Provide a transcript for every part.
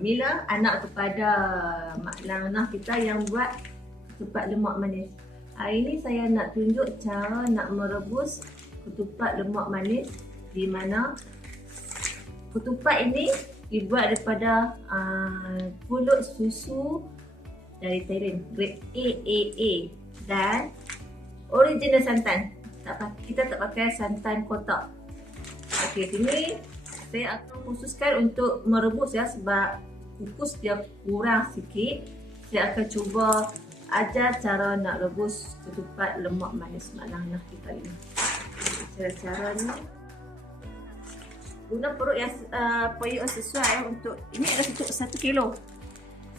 Mila anak kepada Mak Lanah kita yang buat ketupat lemak manis. Hari ini saya nak tunjuk cara nak merebus ketupat lemak manis, di mana ketupat ini dibuat daripada pulut susu dari Thailand, grade AAA, dan original santan. Kita tak pakai santan kotak. Okey, sini saya akan khususkan untuk merebus ya, sebab kukus dia kurang sikit. Saya akan cuba ajar cara nak rebus ketupat lemak manis Mak Lanah kita ini. Cara ni guna perut yang sesuai untuk ini adalah untuk 1 kilo.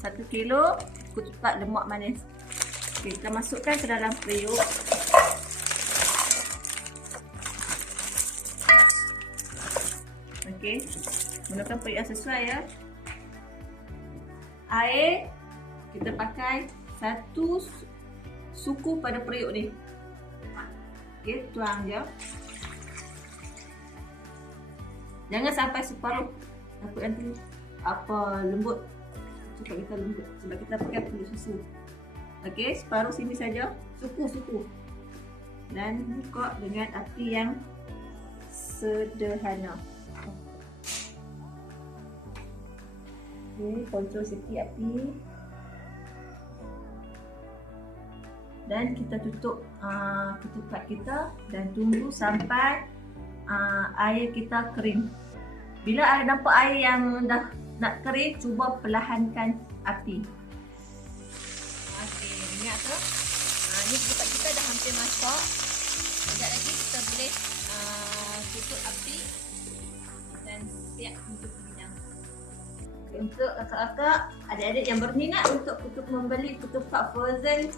1 kilo ketupat lemak manis. Okay, kita masukkan ke dalam periuk. Okey, gunakan periuk yang sesuai ya. Air kita pakai 1 suku pada periuk ni. Okey, tuang je. Jangan sampai separuh, takut nanti lembut. Cepat kita lembut sebab kita pakai pulut susu. Okey, separuh sini saja, suku. Dan buka dengan api yang sederhana. Okey, kontrol sikit api. Dan kita tutup ketupat kita dan tunggu sampai air kita kering. Bila nampak air yang dah nak kering, cuba perlahankan api. Okey, minyak tu. Ni ketupat kita dah hampir masak. Sekejap lagi kita boleh tutup api dan siap untuk dihidang. Untuk kakak-kakak, adik-adik yang berminat untuk membeli ketupat frozen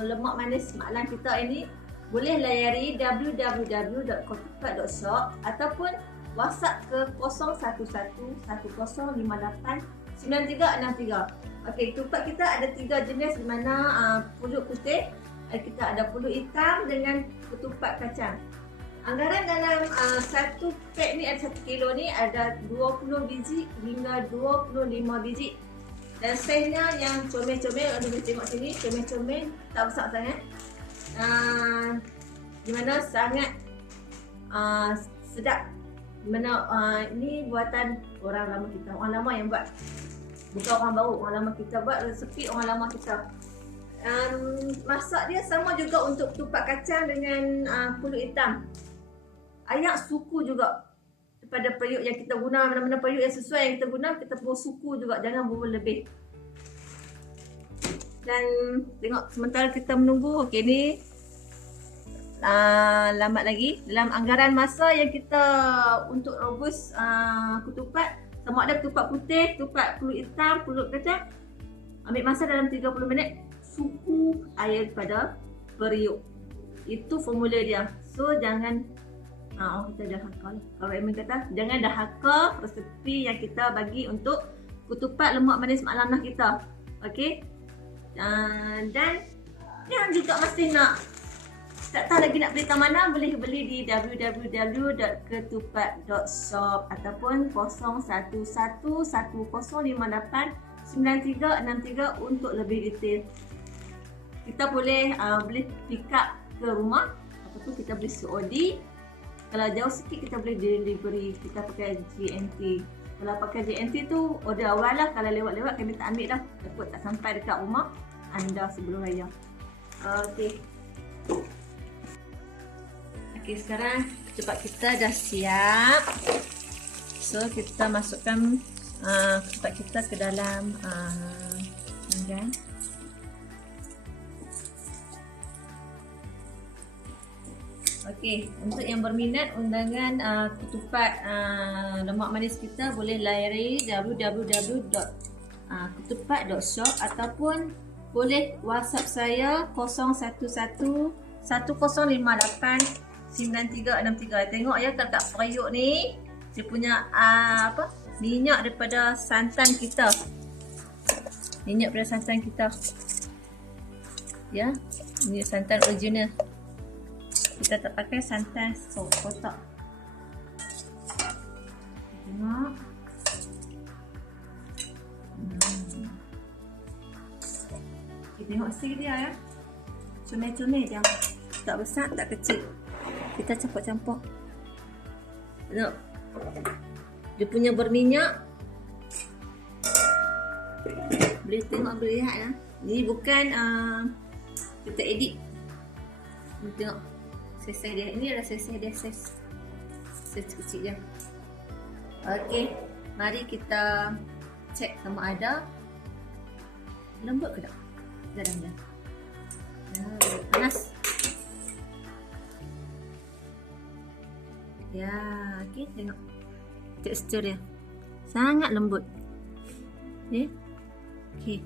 lemak manis Mak Lan kita ini, boleh layari www.ketupat.shop ataupun WhatsApp ke 011-1058-9363. Okey, ketupat kita ada 3 jenis, di mana pulut putih, kita ada pulut hitam dengan ketupat kacang. Anggaran dalam satu pack ni, ada 1 kilo ni ada 20 biji hingga 25 biji. Dan saiznya yang comel-comel, anda boleh tengok sini, comel-comel, tak besar sangat. Di mana sangat sedap. Di mana ini buatan orang lama kita, orang lama yang buat. Bukan orang baru, orang lama kita buat, resepi orang lama kita. Masak dia sama juga untuk ketupat kacang dengan pulut hitam. Ayak suku juga daripada periuk yang kita guna, mana-mana periuk yang sesuai yang kita guna, kita perlu suku juga, jangan berlebih. Dan tengok sementara kita menunggu, okey ni lambat lagi. Dalam anggaran masa yang kita untuk rebus ketupat, sama ada ketupat putih, ketupat pulut hitam, pulut kacang, ambil masa dalam 30 minit. Suku air pada periuk, itu formula dia. So jangan kita dah haka lah. Kalau Emin kata, jangan dah haka resepi yang kita bagi untuk ketupat lemak manis Mak Lanah kita. Okey. Dan yang juga masih nak tak tahu lagi nak beli kat mana, boleh beli di www.ketupat.shop ataupun 011-1058-9363 untuk lebih detail. Kita boleh pick up ke rumah ataupun kita beli COD. Kalau jauh sikit kita boleh delivery, kita pakai JNT. Kalau pakai JNT tu order awal lah, kalau lewat-lewat kami tak ambil dah, takut tak sampai dekat rumah anda sebelum raya. Okey. Okey, sekarang ketupat kita dah siap. So kita masukkan ketupat kita ke dalam pinggan. Okey, untuk yang berminat undangan ketupat lemak manis kita, boleh layari www.ketupat.shop ataupun boleh WhatsApp saya 011-1058-9363. Tengok ya kat periuk ni, dia punya minyak daripada santan kita. Minyak daripada santan kita. Ya, ini santan original. Kita tak pakai santan kotak. Tengok. Kita tengok sih dia ya. Comel-comel dia. Tak besar, tak kecil. Kita campur-campur. Tengok. Dia punya berminyak. Boleh tengok, boleh lihat ya. Ini bukan kita edit. Boleh tengok saiz dia. Ini adalah saiz dia, saiz kecil dia. Okey, mari kita cek sama ada lembut ke tak dalam dia. Panas. Ya, okey, tengok tekstur dia. Sangat lembut. Okey.